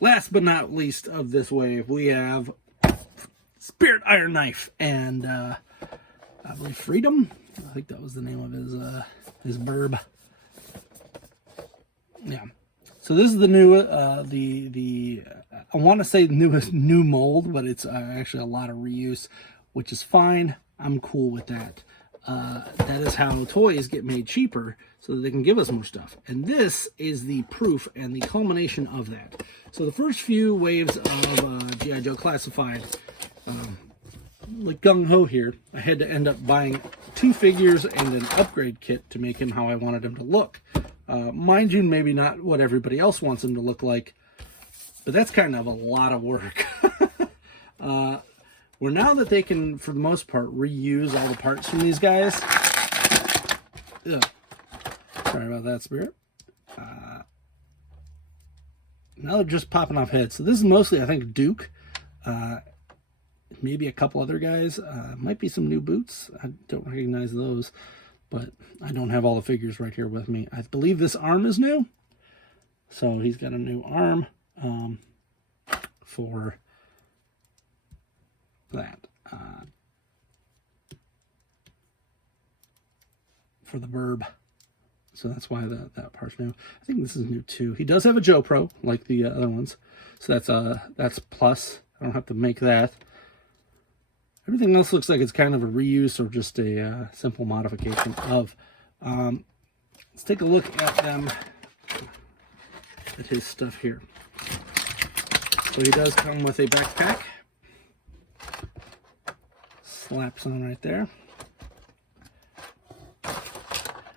last but not least of this wave, we have Spirit Iron Knife and I believe Freedom. I think that was the name of his burb. Yeah. So this is the new I want to say new mold, but it's actually a lot of reuse, which is fine. I'm cool with that. That is how toys get made cheaper, so that they can give us more stuff. And this is the proof and the culmination of that. So the first few waves of G.I. Joe Classified, like gung-ho here, I had to end up buying 2 figures and an upgrade kit to make him how I wanted him to look. Mind you, maybe not what everybody else wants him to look like, but that's kind of a lot of work. Well, now that they can, for the most part, reuse all the parts from these guys. Ugh. Sorry about that, Spirit. Now they're just popping off heads. So this is mostly, I think, Duke. Maybe a couple other guys. Might be some new boots. I don't recognize those, but I don't have all the figures right here with me. I believe this arm is new. So he's got a new arm for that. For the burb. So that's why that part's new. I think this is new too. He does have a Joe Pro, like the other ones. So that's plus. I don't have to make that. Everything else looks like it's kind of a reuse or just a simple modification of. Let's take a look at them, at his stuff here. So he does come with a backpack. Slaps on right there.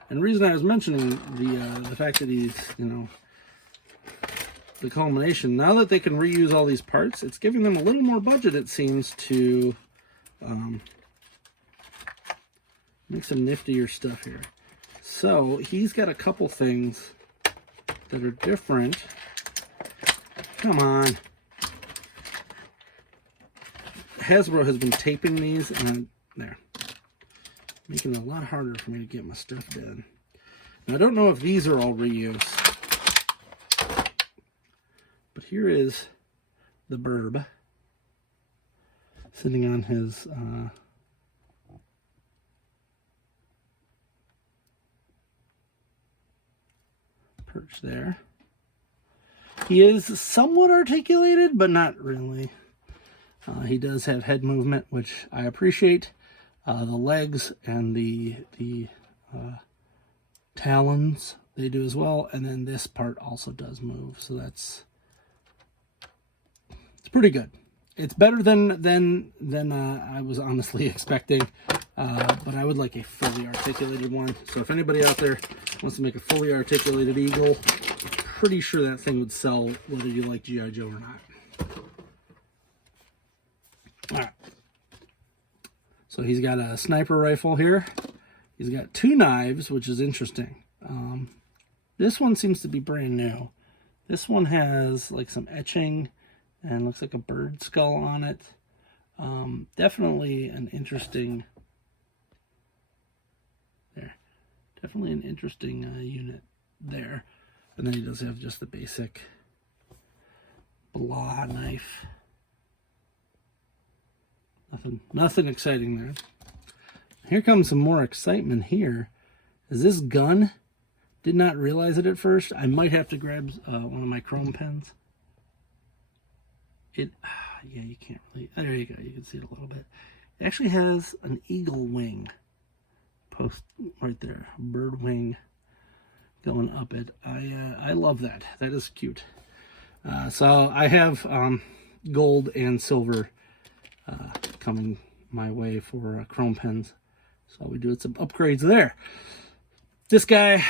And the reason I was mentioning the fact that he's, you know, the culmination, now that they can reuse all these parts, it's giving them a little more budget, it seems, to make some niftier stuff here. So he's got a couple things that are different. Come on. Hasbro has been taping these, and there, making it a lot harder for me to get my stuff done. Now, I don't know if these are all reuse, but here is the burb sitting on his perch there. He is somewhat articulated, but not really. He does have head movement, which I appreciate. The legs and the talons, they do as well. And then this part also does move, so it's pretty good. It's better than I was honestly expecting, but I would like a fully articulated one. So if anybody out there wants to make a fully articulated eagle, pretty sure that thing would sell whether you like G.I. Joe or not. All right. So he's got a sniper rifle here. He's got 2 knives, which is interesting. This one seems to be brand new. This one has like some etching and looks like a bird skull on it. Definitely an interesting, there. Definitely an interesting unit there. And then he does have just the basic blah knife. Nothing exciting there. Here comes some more excitement here. Is this gun? Did not realize it at first. I might have to grab one of my chrome pens. Yeah, you can't really. There you go. You can see it a little bit. It actually has an eagle wing post right there, bird wing going up it. I love that. That is cute. So I have gold and silver coming my way for chrome pens. So we do some upgrades there. This guy, I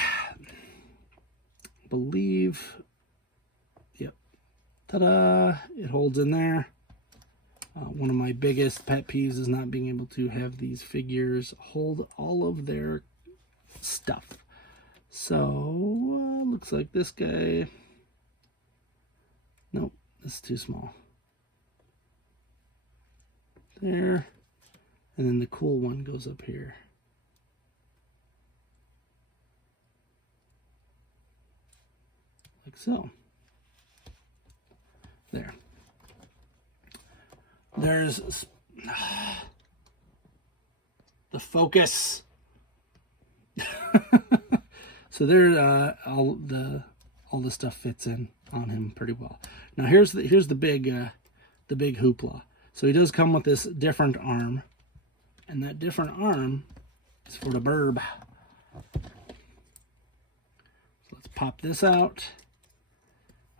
believe, yep, ta-da, it holds in there. One of my biggest pet peeves is not being able to have these figures hold all of their stuff. So, looks like this guy, nope, this is too small. There, and then the cool one goes up here. Like so. there's the focus. So there, all the stuff fits in on him pretty well. Now here's the big hoopla. So he does come with this different arm, and that different arm is for the burb. So let's pop this out.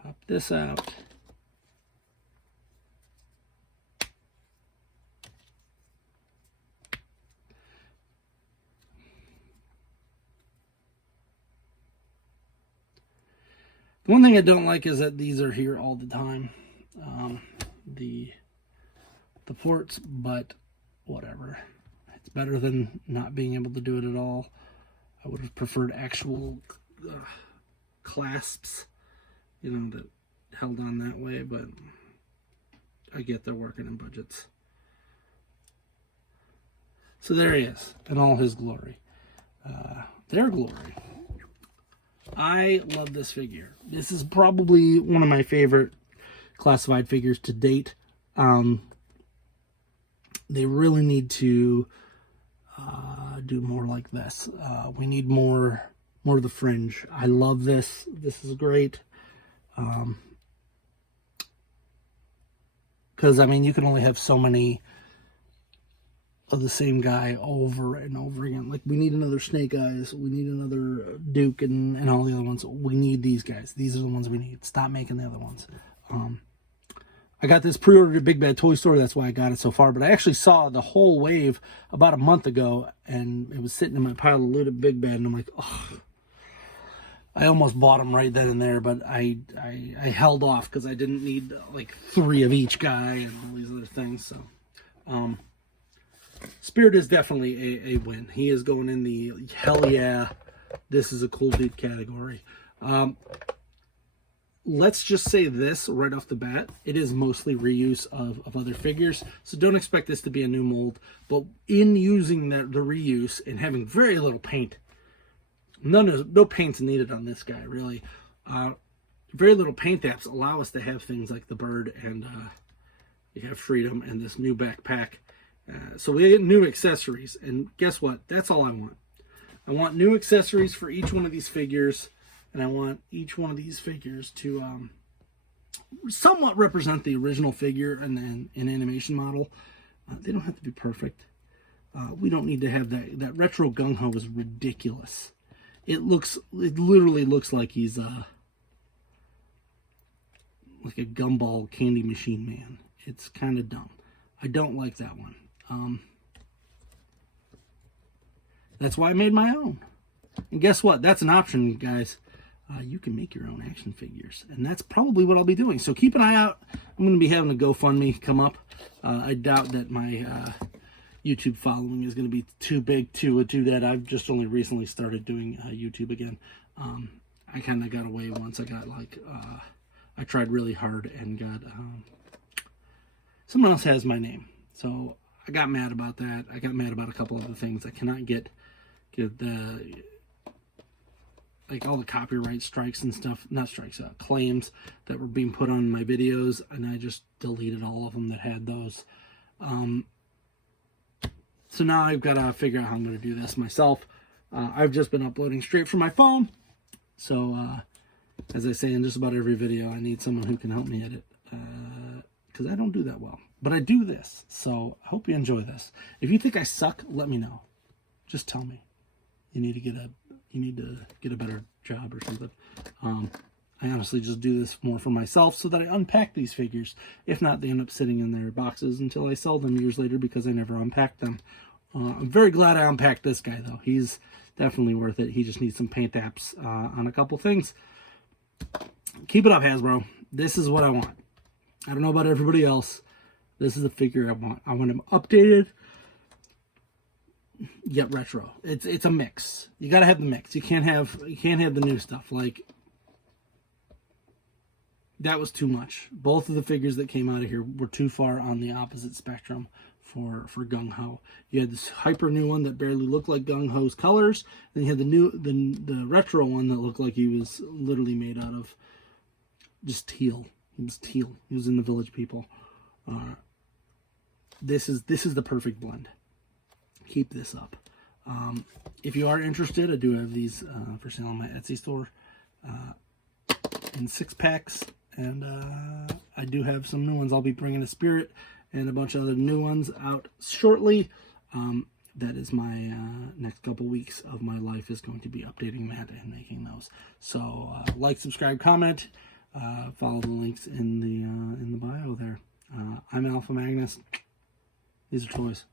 Pop this out. The one thing I don't like is that these are here all the time, the ports, but whatever. It's better than not being able to do it at all. I would have preferred actual clasps, you know, that held on that way, but I get they're working in budgets. So there he is in all his glory. Their glory. I love this figure. This is probably one of my favorite classified figures to date. They really need to do more like this. We need more of the fringe. I love this. This is great. Because, I mean, you can only have so many of the same guy over and over again. Like, we need another Snake Eyes. We need another Duke and all the other ones. We need these guys. These are the ones we need. Stop making the other ones. I got this pre-ordered at Big Bad Toy Store. That's why I got it so far. But I actually saw the whole wave about a month ago, and it was sitting in my pile of loot at Big Bad, and I'm like, oh. I almost bought them right then and there, but I held off because I didn't need like 3 of each guy and all these other things. So, Spirit is definitely a win. He is going in the hell yeah, this is a cool dude category. Let's just say this right off the bat. It is mostly reuse of other figures. So don't expect this to be a new mold. But in using the reuse and having very little paint, no paint's needed on this guy, really. Very little paint apps allow us to have things like the bird and you have Freedom and this new backpack. So we get new accessories. And guess what? That's all I want. I want new accessories for each one of these figures. And I want each one of these figures to somewhat represent the original figure and an animation model. They don't have to be perfect. We don't need to have that. That retro gung-ho is ridiculous. It literally looks like he's like a gumball candy machine man. It's kind of dumb. I don't like that one. That's why I made my own. And guess what? That's an option, guys. You can make your own action figures. And that's probably what I'll be doing. So keep an eye out. I'm going to be having a GoFundMe come up. I doubt that my YouTube following is going to be too big to do that. I've just only recently started doing YouTube again. I kind of got away once. I got like, I tried really hard and got, someone else has my name. So I got mad about that. I got mad about a couple other things. I cannot get the, like all the copyright strikes and stuff, not strikes, claims that were being put on my videos, and I just deleted all of them that had those. So now I've got to figure out how I'm going to do this myself. I've just been uploading straight from my phone. So, as I say in just about every video, I need someone who can help me edit, because I don't do that well. But I do this, so I hope you enjoy this. If you think I suck, let me know. Just tell me. You need to get a better job or something. I honestly just do this more for myself so that I unpack these figures. If not, they end up sitting in their boxes until I sell them years later because I never unpacked them. I'm very glad I unpacked this guy, though. He's definitely worth it. He just needs some paint apps on a couple things. Keep it up, Hasbro. This is what I want. I don't know about everybody else. This is the figure I want. I want him updated, yet retro. It's a mix. You gotta have the mix. You can't have the new stuff. Like, that was too much. Both of the figures that came out of here were too far on the opposite spectrum for Gung Ho. You had this hyper new one that barely looked like Gung Ho's colors. Then you had the retro one that looked like he was literally made out of just teal. He was teal. He was in the Village People. this is the perfect blend. Keep this up. If you are interested, I do have these for sale on my Etsy store in 6-packs, and I do have some new ones. I'll be bringing a Spirit and a bunch of other new ones out shortly. That is my next couple weeks of my life is going to be updating that and making those. So like, subscribe, comment, follow the links in the bio there. I'm Alpha Magnus. These are toys.